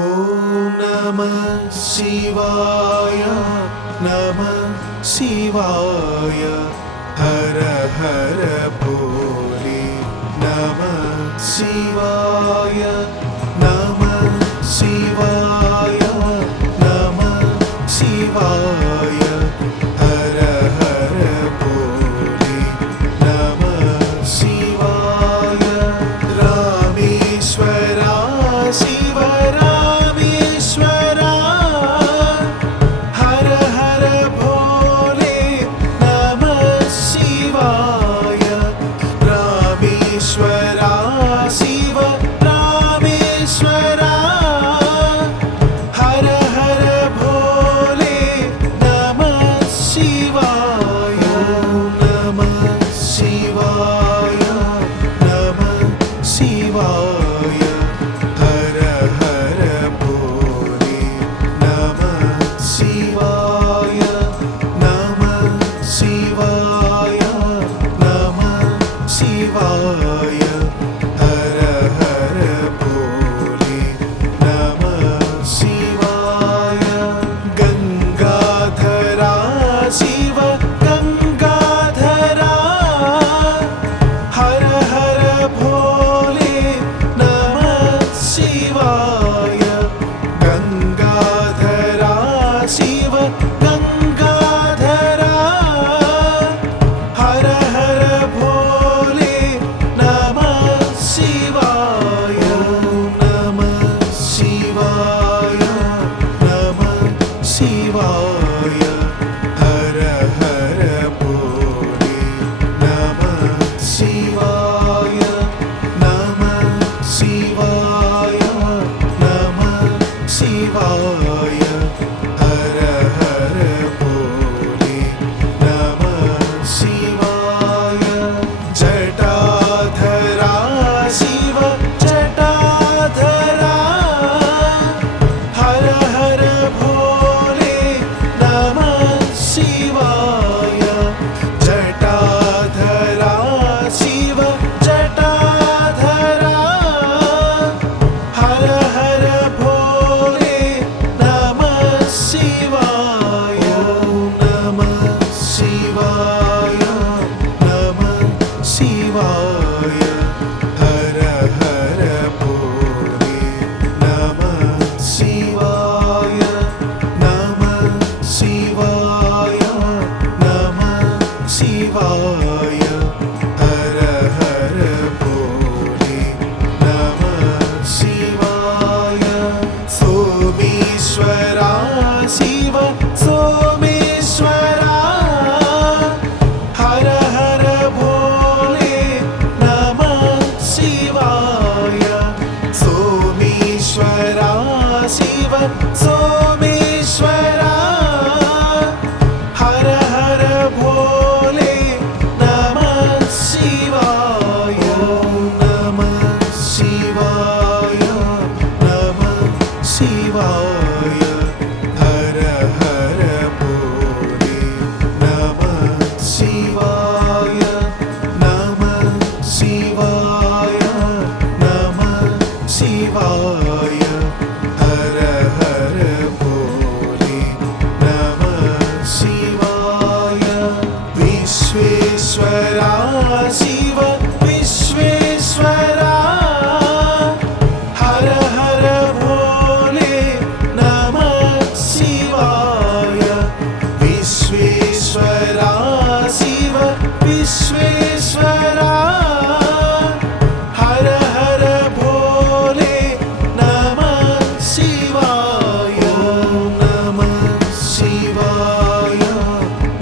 ॐ नमः शिवाय नमः शिवाय हर हर भोले नमः शिवाय नमः शिवाय नमः शिवाय हर हर भोले नमः शिवाय रामेश्वरा शिव रामेश्वरा हर हर भोले नमः शिवाय रामेश्वरा शिव रामेश्वरा हर हर भोले नमः शिवाय नमः शिवाय नमः शिवाय हर हर भोले नमः शिवाय नमः शिवाय नमः शिवाय हर हर भोले नमः शिवाय गंगाधरा शिव गंगाधरा हर हर भोले नमः शिवाय गंगाधरा शिव गंगाधरा हर हर भोले नमः शिवाय नमः शिवाय नमः शिवाय हर हर भोले नमः शिवाय नमः शिवाय नमः शिवाय हर हर भोले नमः शिवाय जटाधरा शिव जटाधरा हर हर भोले नमः शिवाय जटाधरा शिव जटाधरा हर हर भोले नमः शिवाय नमः शिवाय नमः शिवाय हर हर भोले नमः शिवाय नमः शिवाय नमः शिवाय हर हर भोले नमः शिवाय सोमेश्वरा शिव सोमेश्वरा हर हर भोले नमः शिवाय सोमेश्वरा शिव सोमेश्वरा हर हर भोले नमः शिवाय नमः शिवाय नमः शिवाय हर हर भोले नमः शिवाय नमः शिवाय नमः शिवाय हर हर भोले नमः शिवाय विश्वेश्वरा शिव विश्वेश्वरा हर हर भोले नमः शिवाय विश्वेश्वरा शिव विश्वेश्वरा हर हर भोले नमः शिवाय नमः शिवाय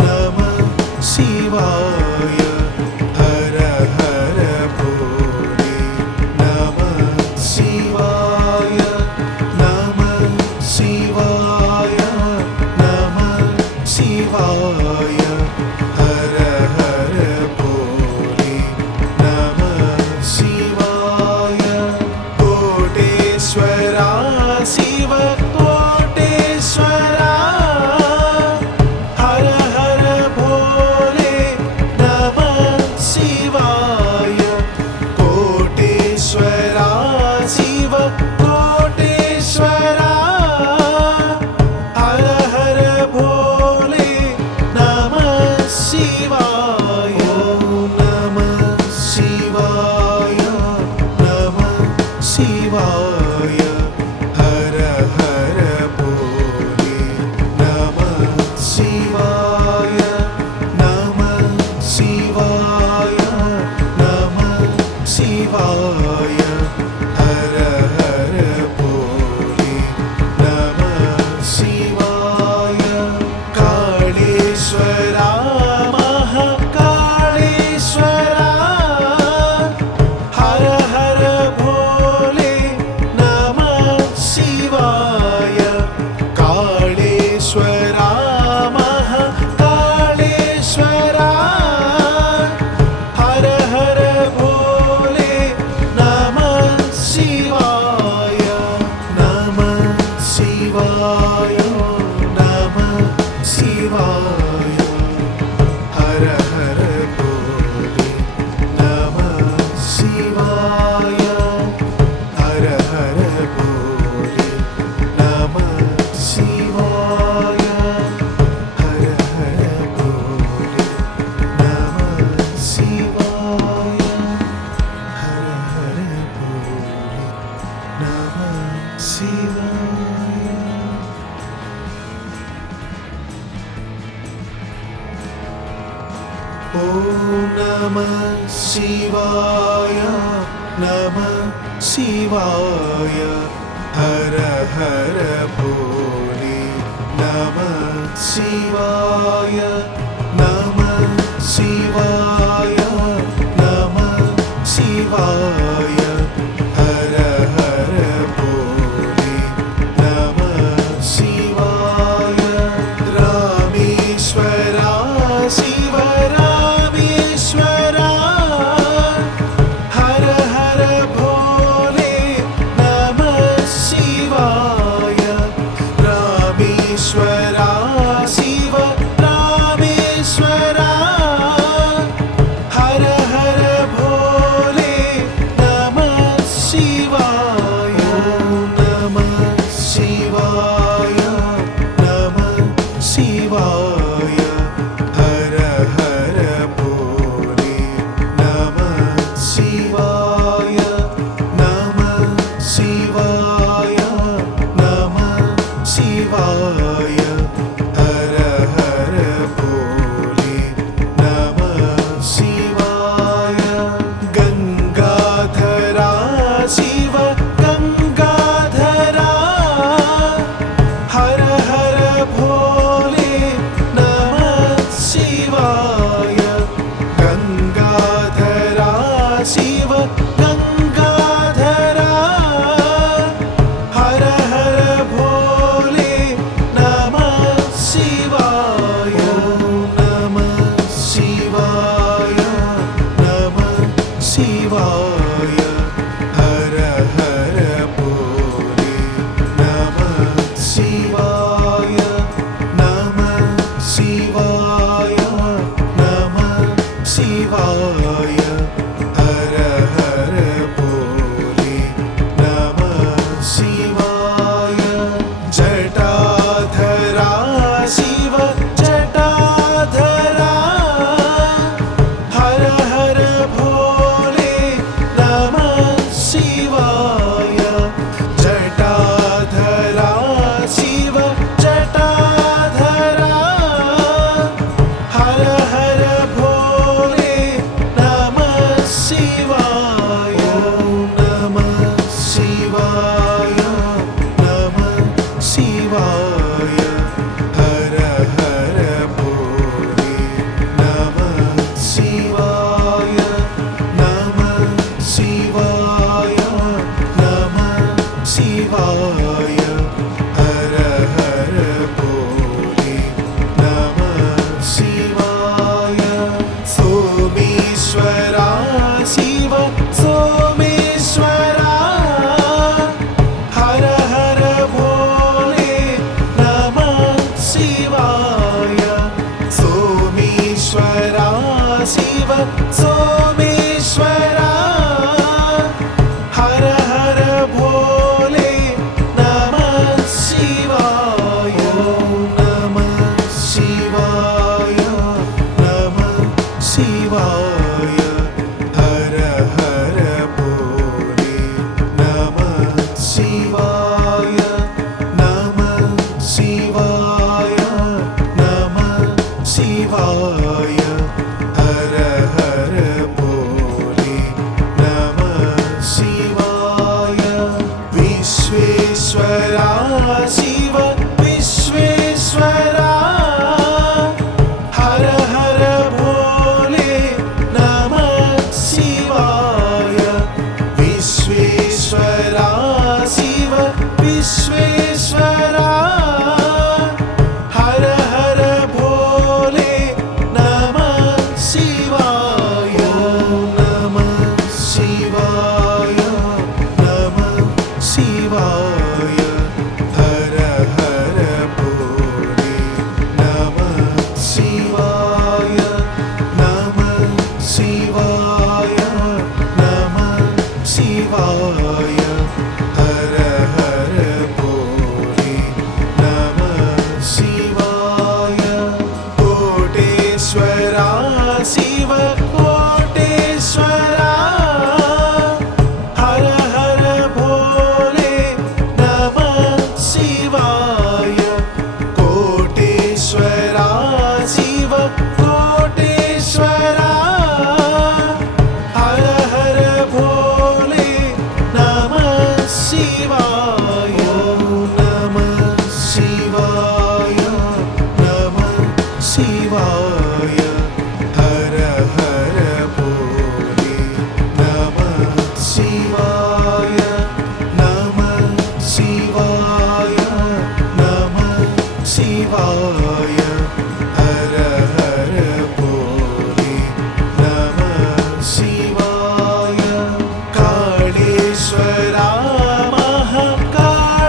नमः शिवाय हर हर भोले नमः शिवाय नमः शिवाय नमः शिवाय हर हर भोले नमः शिवाय कोटेश्वरा शिव कोटेश्वरा हर हर भोले नमः शिवाय कोटेश्वरा शिव कोटेश्वरा महाकालेश्वरा हर हर भोले नमः शिवाय कालेश्वरा महाकालेश्वरा हर हर भोले नमः शिवाय नमः शिवाय नमः शिवाय हर हर भोले नमः शिवाय हर हर भोले नमः शिवाय हर हर भोले नमः शिवाय हर हर भोले नमः शिवाय ॐ नमः शिवाय नमः शिवाय हर हर भोले नमः शिवाय नमः शिवाय नमः शिवाय हर हर भोले नमः शिवाय रामेश्वरा शिव रामेश्वरा हर हर भोले नमः शिवाय रामेश्वरा शिव रामेश्वरा हर हर भोले नमः शिवाय नमः शिवाय नमः शिवाय हर हर भोले नमः शिवाय नमः शिवाय नमः शिवाय हर हर भोले नमः शिवाय गंगाधरा शिव गंगाधरा हर हर भोले नमः शिवाय गंगाधरा शिव गंगाधरा हर हर भोले नमः शिवाय नमः शिवाय नमः शिवाय हर हर भोले नमः शिवाय नमः शिवाय नमः शिवाय हर हर भोले नमः शिवाय जटाधरा शिव जटाधरा हर हर भोले नमः शिवाय जटाधरा शिव जटाधरा हर हर भोले नमः शिवाय नमः शिवाय नमः शिवाय हर हर भोले नमः शिवाय नमः शिवाय नमः शिवाय हर हर भोले नमः शिवाय सोमेश्वरा शिव सोमेश्वरा हर हर भोले नमः शिवाय सोमेश्वरा शिव सोमेश्वरा हर हर भोले नमः शिवाय नमः शिवाय नमः शिवाय हर हर भोले नमः शिवाय नमः शिवाय नमः शिवाय हर हर भोले नमः शिवाय विश्वेश्वरा शिव विश्वेश्वरा शिवाय हर हर भोले नमः शिवाय नमः शिवाय नमः शिवाय हर हर भोले नमः शिवाय कालेश्वरा महाकालेश्वरा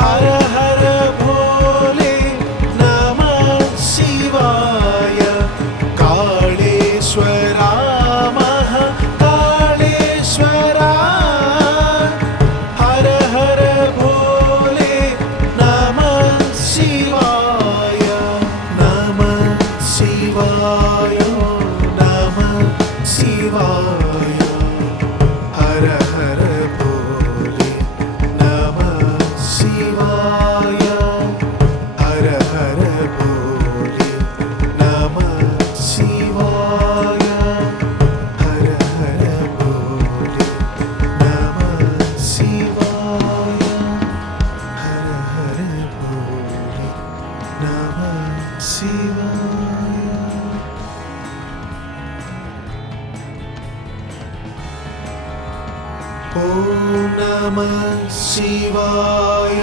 हर हर भोले नमः शिवाय कालेश्वरा महाकालेश्वरा हर हर भोले नमः शिवाय नमः शिवाय नमः शिवाय हर हर भोले नमः शिवाय हर हर भोले नमः शिवाय हर हर भोले नमः शिवाय हर हर भोले नमः शिवाय ॐ नमः शिवाय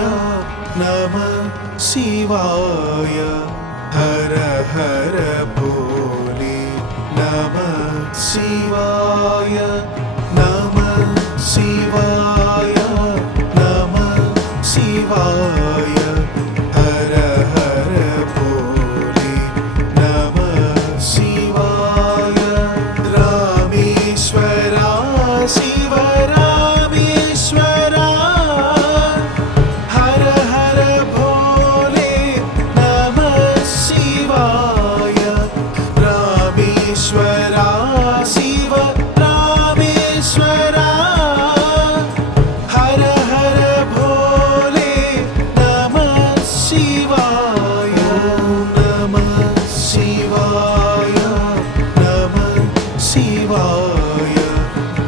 नमः शिवाय हर हर भोले नमः शिवाय नमः शिवाय नमः शिवाय हर हर भोले नमः शिवाय रामेश्वरा शिव रामेश्वरा हर हर भोले नमः शिवाय रामेश्वरा शिव रामेश्वरा हर हर भोले नमः शिवाय नमः शिवाय नमः शिवाय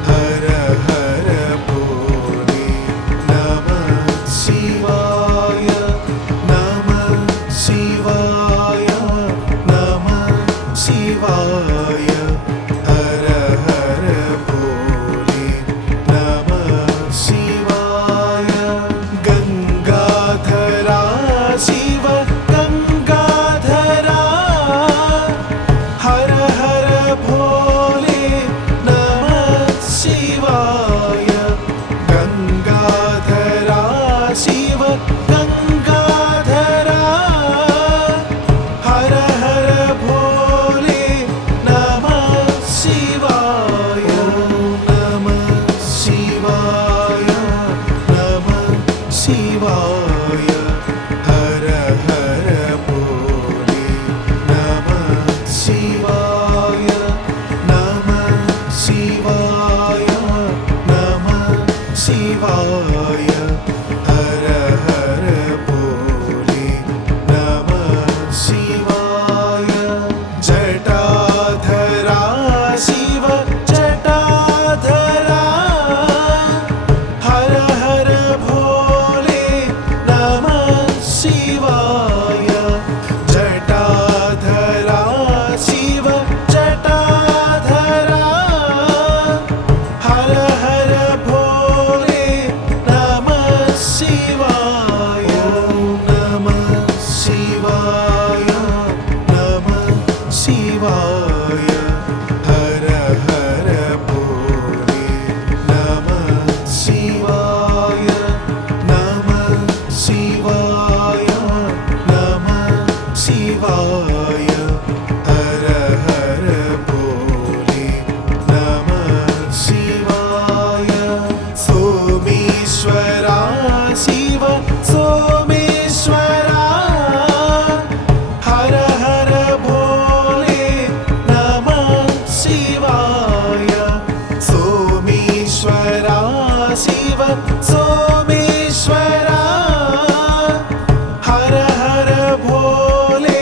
हर हर भोले नमः शिवाय नमः शिवाय नमः शिवाय हर हर भोले नमः शिवाय गंगाधरा शिव गंगाधरा हर हर भोले नमः शिवाय गंगाधरा शिव गंगाधरा हर हर भोले नमः शिवाय नमः शिवाय नमः शिवाय हर हर भोले नमः शिवाय नमः शिवाय नमः शिवाय हर हर भोले नमः शिवाय जटाधरा शिव जटाधरा हर हर भोले नमः शिवाय जटाधरा शिव जटाधरा हर हर भोले नमः शिवाय नमः शिवाय नमः शिवाय हर हर भोले नमः शिवाय नमः शिवाय नमः शिवाय हर हर भोले नमः शिवाय सोमेश्वरा शिव सोमेश्वरा हर हर भोले नमः शिवाय सोमेश्वरा शिव सोमेश्वरा हर हर भोले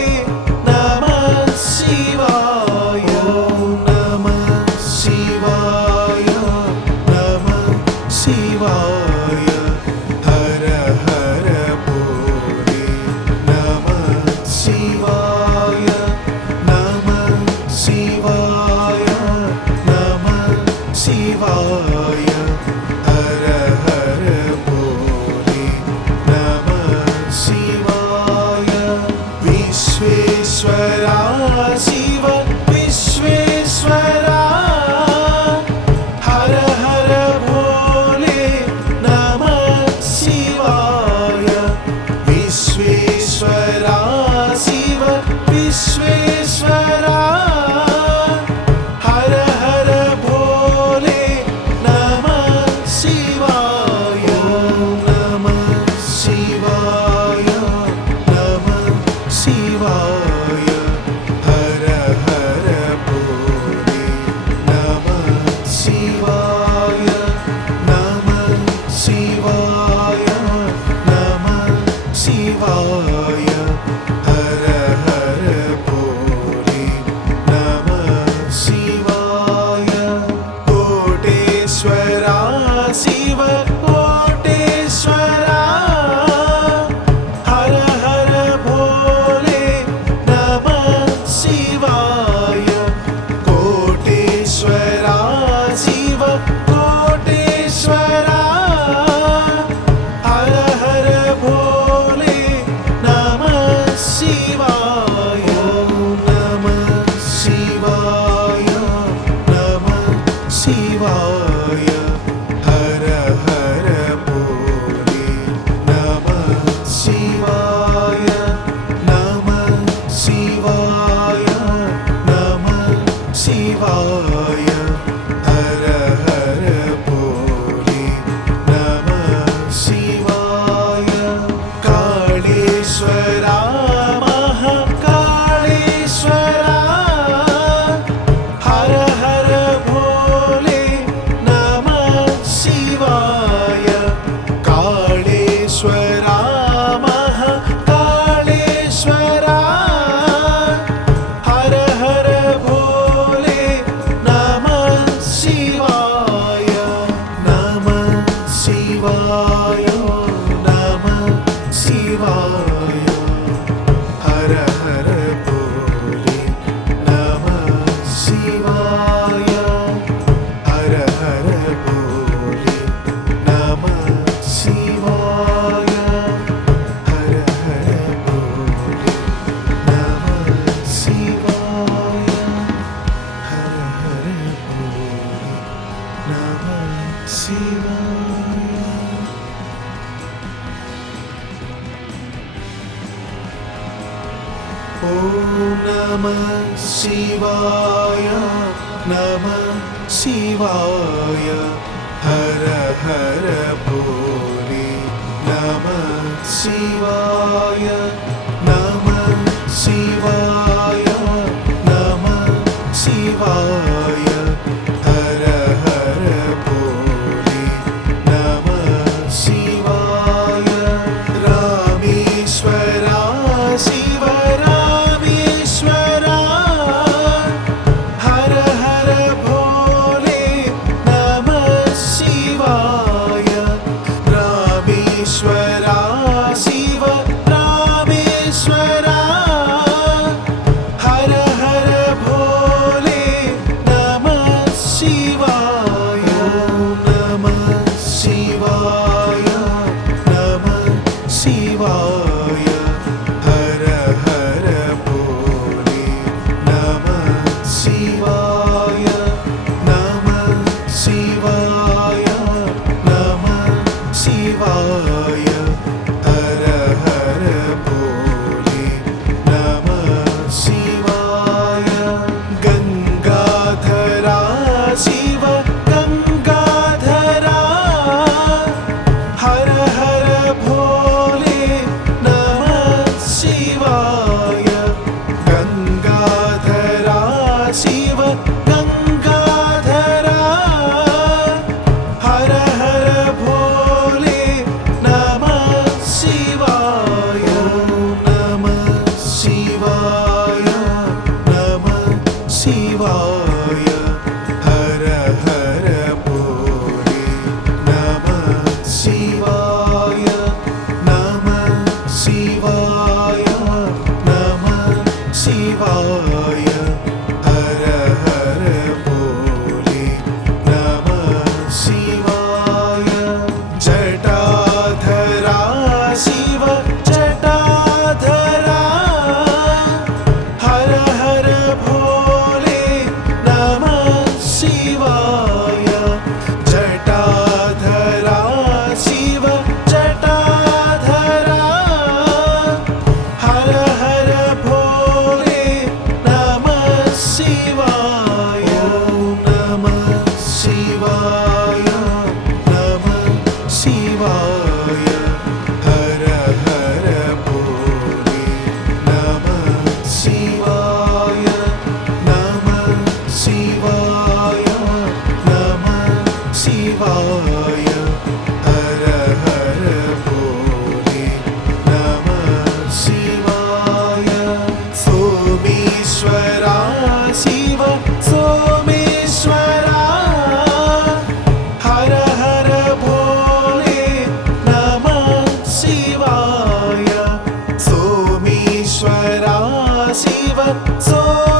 शिवाय हर हर भोले नमः शिवाय नमः शिवाय नमः शिवाय हर हर भोले नमः शिवाय कोटेश्वरा शिव कोटेश्वरा हर हर भोले नमः शिवाय कोटेश्वरा शिव कोटेश्वरा हर हर भोले नमः शिवाय नमः शिवाय नमः शिवाय हर हर भोले नमः शिवाय नमः शिवाय नमः शिवाय हर हर भोले नमः शिवाय कालेश्वरा महाकालेश्वरा हर हर भोले नमः शिवाय कालेश्वरा महाकालेश्वरा हर हर भोले नमः शिवाय नमः शिवाय नमः शिवाय हर हर भोले नमः शिवाय हर हर भोले नमः शिवाय हर हर भोले नमः शिवाय हर हर भोले नमः शिवाय ॐ नमः शिवाय नमः शिवाय हर हर भोले नमः शिवाय नमः शिवाय नमः शिवाय हर हर भोले नमः शिवाय रामेश्वरा शिव रामेश्वरा हर हर भोले नमः शिवाय रामेश्वरा शिव रामेश्वरा ईश्वरा शिव सो